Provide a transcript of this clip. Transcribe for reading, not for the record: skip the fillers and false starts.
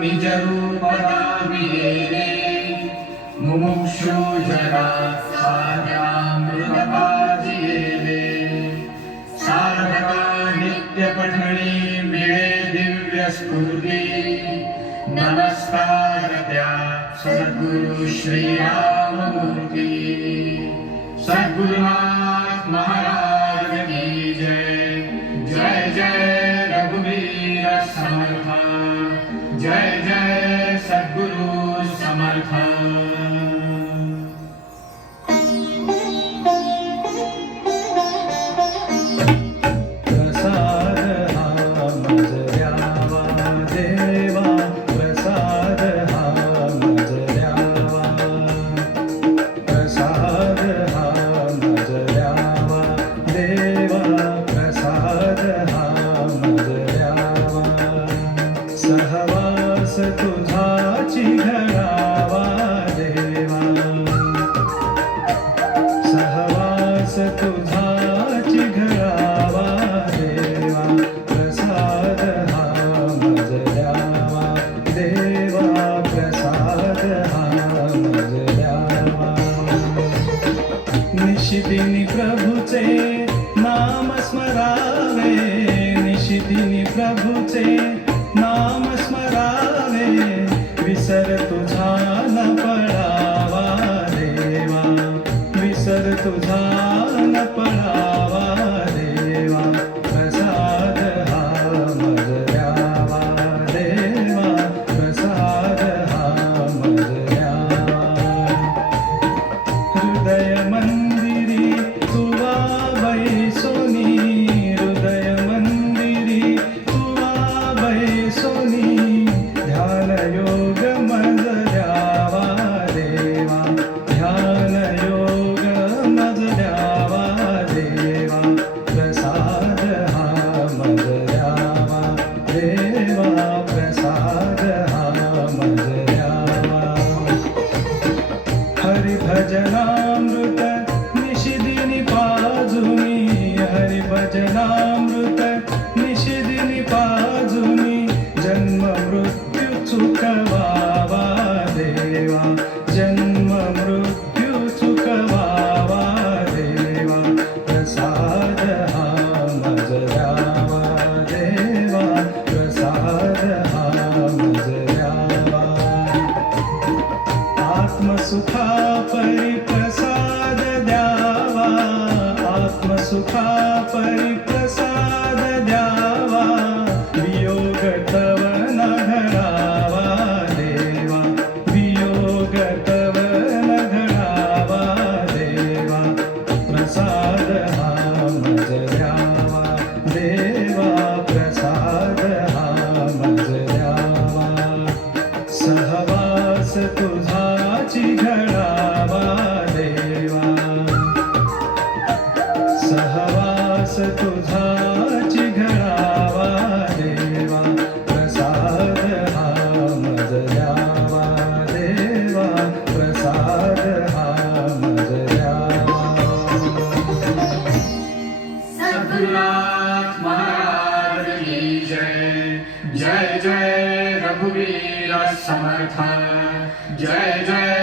निज रूप दाविले मुमुक्षु जरा साध्यामृतका जिले साधका नित्य पठणी मिळे दिव्य स्फूर्ती नमस्कार द्या सद्गुरु श्री राममूर्ती सद्गुरुनाथ महाराज की जय जय जय रघुवीर समर्थ जय जय सद्गुरु समर्थ सहवास तुझाची घडावा देवा सहवास तुझाची घडावा देवा प्रसाद हा मज द्यावा देवा प्रसाद हा मज द्यावा निशिदिनी प्रभूचे नाम स्मरावे निशिदिनी प्रभूचे नाम स्मरावे विसर तुझा न पडावा देवा विसर तुझा न पडावा देवा प्रसाद हा मज द्यावा देवा प्रसाद हा मज द्यावा हृदय मंदिरी तुवा बैसोनी हृदय मंदिरी सोनी ध्यान योग मज द्यावा देवा ध्यान योग मज द्यावा देवा प्रसाद हा मज द्यावा देवा प्रसाद हा मज द्यावा हरि भजनामृत निशिदिनी पाजुनी हरि भजनामृत निशिदिनी पाजुनी जन्म मृत्यू चुकवावा देवा जन्म मृत्यू चुकवावा देवा प्रसाद हा मज द्यावा देवा प्रसाद हा मज द्यावा आत्मसुखा परिप्रसाद द्यावा आत्मसुखा परिप्रसाद द्यावा वियोग तव न घडावा देवा वियोग तव न घडावा देवा प्रसाद हा मज द्यावा देवा प्रसाद हा मज द्यावा सहवास तुझाची घडावा देवा सहवास तुझाची घडावा देवा प्रसाद हा मज द्यावा देवा प्रसाद हा मज द्यावा सद्गुरुनाथ महाराज की जय जय जय रघुवीर समर्थ जय जय